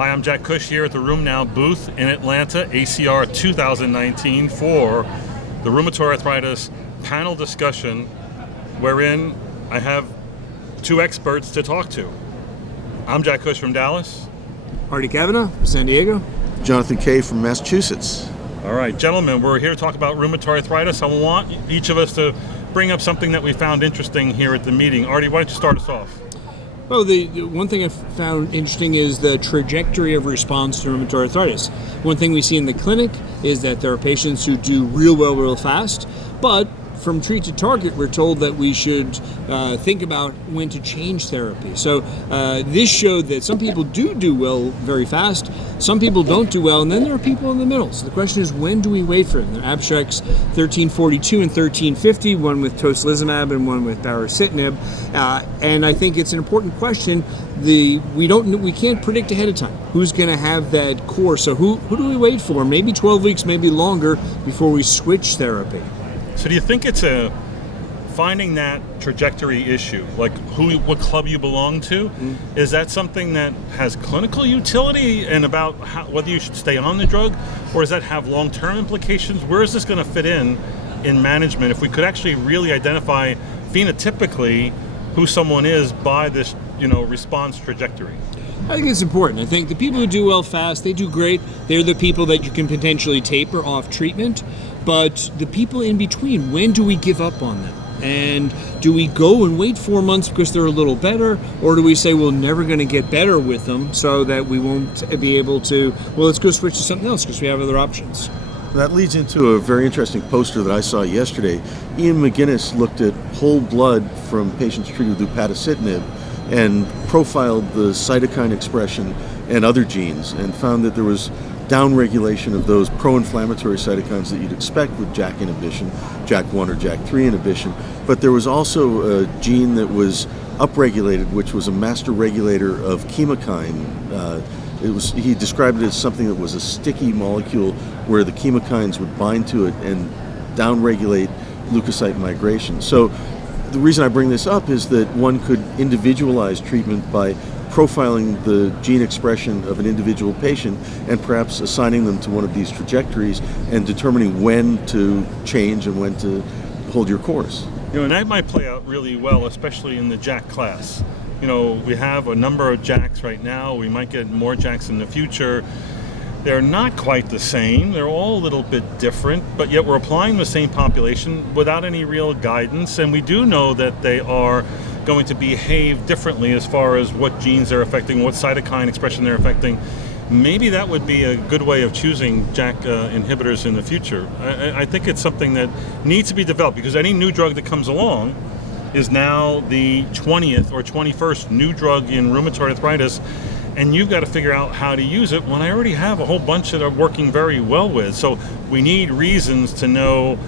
Hi, I'm Jack Cush here at the Room Now booth in Atlanta, ACR 2019, for the Rheumatoid Arthritis panel discussion, wherein I have two experts to talk to. I'm Jack Cush from Dallas. Artie Kavanaugh, San Diego. Jonathan Kay from Massachusetts. All right, gentlemen, we're here to talk about rheumatoid arthritis. I want each of us to bring up something that we found interesting here at the meeting. Artie, why don't you start us off? Well, the one thing I found interesting is the trajectory of response to rheumatoid arthritis. One thing we see in the clinic is that there are patients who do real fast, but from treat to target, we're told that we should think about when to change therapy. So this showed that some people do well very fast, some people don't do well, and then there are people in the middle. So the question is, when do we wait for them? There are abstracts 1342 and 1350, one with tocilizumab and one with baricitinib, and I think it's an important question. We can't predict ahead of time who's going to have that course. So who do we wait for? Maybe 12 weeks, maybe longer, before we switch therapy. So do you think it's finding that trajectory issue, like what club you belong to? Mm-hmm. Is that something that has clinical utility and about whether you should stay on the drug, or does that have long-term implications? Where is this going to fit in management if we could actually really identify phenotypically who someone is by this, response trajectory? I think it's important. I think the people who do well fast, they do great. They're the people that you can potentially taper off treatment. But the people in between, when do we give up on them? And do we go and wait 4 months because they're a little better? Or do we say we're never going to get better with them so that we won't be able to, let's go switch to something else because we have other options? That leads into a very interesting poster that I saw yesterday. Ian McGinnis looked at whole blood from patients treated with upadacitinib and profiled the cytokine expression and other genes and found that there was downregulation of those pro-inflammatory cytokines that you'd expect with JAK inhibition, JAK1 or JAK3 inhibition, but there was also a gene that was upregulated, which was a master regulator of chemokine. He described it as something that was a sticky molecule where the chemokines would bind to it and downregulate leukocyte migration. So the reason I bring this up is that one could individualize treatment by profiling the gene expression of an individual patient and perhaps assigning them to one of these trajectories and determining when to change and when to hold your course. And that might play out really well, especially in the JAK class. We have a number of JAKs right now. We might get more JAKs in the future. They're not quite the same. They're all a little bit different, but yet we're applying the same population without any real guidance. And we do know that they are going to behave differently as far as what genes they're affecting, what cytokine expression they're affecting. Maybe that would be a good way of choosing JAK inhibitors in the future. I think it's something that needs to be developed because any new drug that comes along is now the 20th or 21st new drug in rheumatoid arthritis, and you've got to figure out how to use it when I already have a whole bunch that I'm working very well with. So we need reasons to know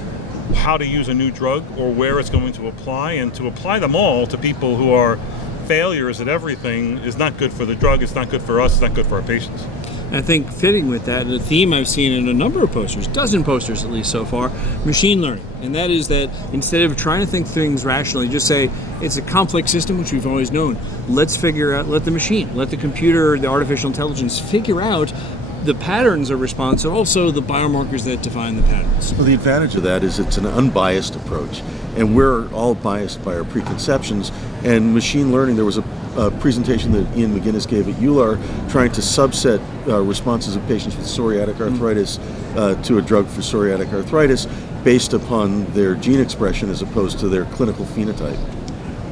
how to use a new drug or where it's going to apply, and to apply them all to people who are failures at everything is not good for the drug, it's not good for us, it's not good for our patients. I think fitting with that, the theme I've seen in a number of posters, dozen posters at least so far, machine learning. And that is that instead of trying to think things rationally, just say it's a complex system, which we've always known. Let's figure out, let the machine, let the computer, the artificial intelligence figure out the patterns of response and also the biomarkers that define the patterns. Well, the advantage of that is it's an unbiased approach, and we're all biased by our preconceptions. And machine learning, there was a presentation that Ian McGinnis gave at EULAR trying to subset responses of patients with psoriatic arthritis to a drug for psoriatic arthritis based upon their gene expression as opposed to their clinical phenotype.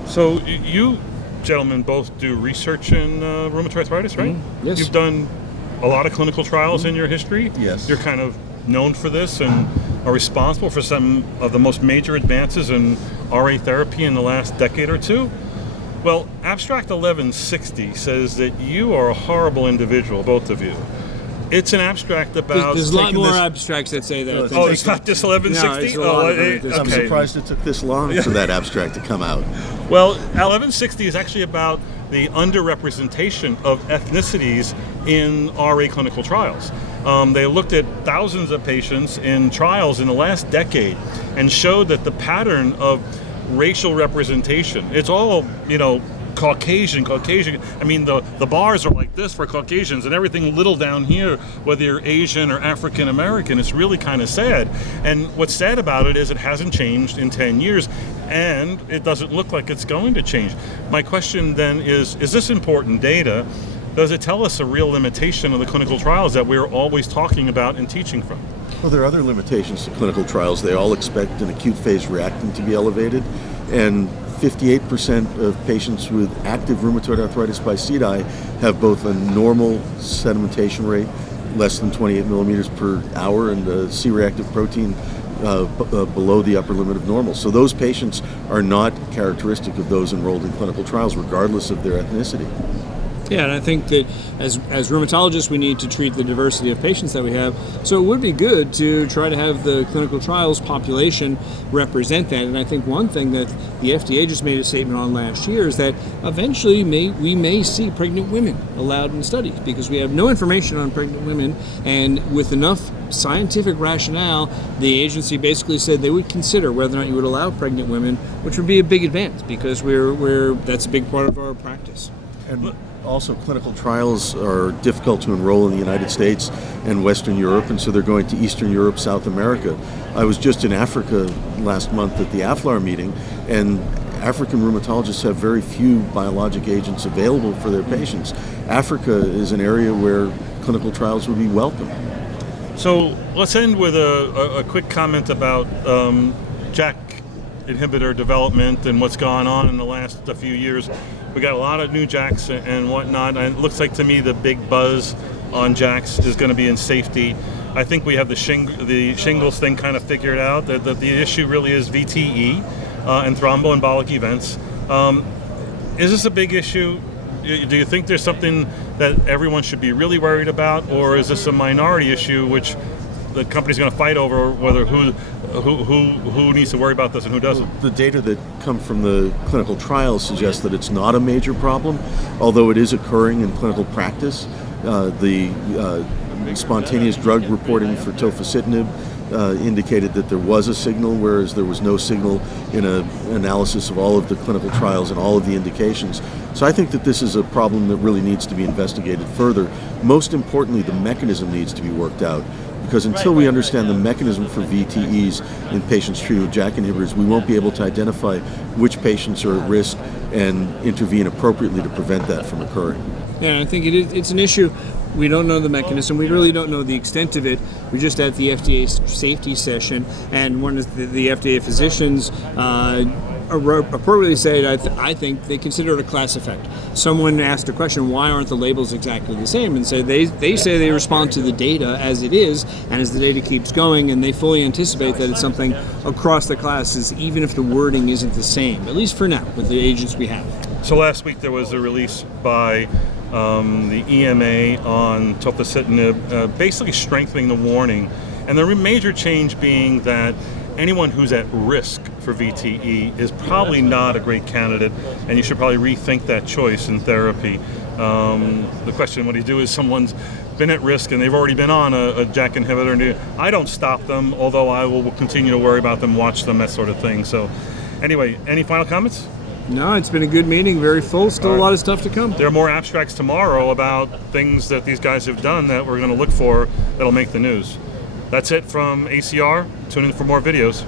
So you gentlemen both do research in rheumatoid arthritis, right? Mm-hmm. Yes. You've done a lot of clinical trials in your history. Yes. You're kind of known for this and are responsible for some of the most major advances in RA therapy in the last decade or two. Well, Abstract 1160 says that you are a horrible individual, both of you. It's an abstract about... There's a lot more abstracts that say that. Oh, it's not just 1160? No, I'm surprised it took this long for that abstract to come out. Well, 1160 is actually about the underrepresentation of ethnicities in RA clinical trials. They looked at thousands of patients in trials in the last decade and showed that the pattern of racial representation, it's all, Caucasian. I mean, the bars are like this for Caucasians, and everything little down here, whether you're Asian or African American, it's really kind of sad. And what's sad about it is it hasn't changed in 10 years, and it doesn't look like it's going to change. My question then is this important data? Does it tell us a real limitation of the clinical trials that we're always talking about and teaching from? Well, there are other limitations to clinical trials. They all expect an acute phase reactant to be elevated, and 58% of patients with active rheumatoid arthritis by CDI have both a normal sedimentation rate, less than 28 millimeters per hour, and a C-reactive protein below the upper limit of normal. So those patients are not characteristic of those enrolled in clinical trials, regardless of their ethnicity. Yeah, and I think that as rheumatologists, we need to treat the diversity of patients that we have. So it would be good to try to have the clinical trials population represent that. And I think one thing that the FDA just made a statement on last year is that eventually we may see pregnant women allowed in studies, because we have no information on pregnant women, and with enough scientific rationale, the agency basically said they would consider whether or not you would allow pregnant women, which would be a big advance, because that's a big part of our practice. And also, clinical trials are difficult to enroll in the United States and Western Europe, and so they're going to Eastern Europe, South America. I was just in Africa last month at the AFLAR meeting, and African rheumatologists have very few biologic agents available for their patients. Africa is an area where clinical trials would be welcome. So let's end with a quick comment about JAK inhibitor development and what's gone on in the last few years. We got a lot of new JAKs and whatnot, and it looks like to me the big buzz on JAKs is going to be in safety. I think we have the shingles thing kind of figured out, that the issue really is VTE and thromboembolic events. Is this a big issue? Do you think there's something that everyone should be really worried about, or is this a minority issue which the company's going to fight over, whether who needs to worry about this and who doesn't? The data that come from the clinical trials suggests that it's not a major problem, although it is occurring in clinical practice. The spontaneous drug reporting for tofacitinib indicated that there was a signal, whereas there was no signal in an analysis of all of the clinical trials and all of the indications. So I think that this is a problem that really needs to be investigated further. Most importantly, the mechanism needs to be worked out, because until we understand the mechanism for VTEs in patients treated with JAK inhibitors, we won't be able to identify which patients are at risk and intervene appropriately to prevent that from occurring. Yeah, I think it's an issue. We don't know the mechanism. We really don't know the extent of it. We're just at the FDA safety session, and one of the FDA physicians appropriately said, I think they consider it a class effect. Someone asked a question, why aren't the labels exactly the same? And so they say they respond to the data as it is, and as the data keeps going, and they fully anticipate that it's something across the classes, even if the wording isn't the same, at least for now, with the agents we have. So last week there was a release by the EMA on tofacitinib, basically strengthening the warning, and the major change being that anyone who's at risk for VTE is probably not a great candidate, and you should probably rethink that choice in therapy. The question, what do you do is someone's been at risk and they've already been on a JAK inhibitor, and I don't stop them, although I will continue to worry about them, watch them, that sort of thing. So anyway, any final comments? No, it's been a good meeting, very full, still a lot of stuff to come. There are more abstracts tomorrow about things that these guys have done that we're going to look for that'll make the news. That's it from ACR. Tune in for more videos.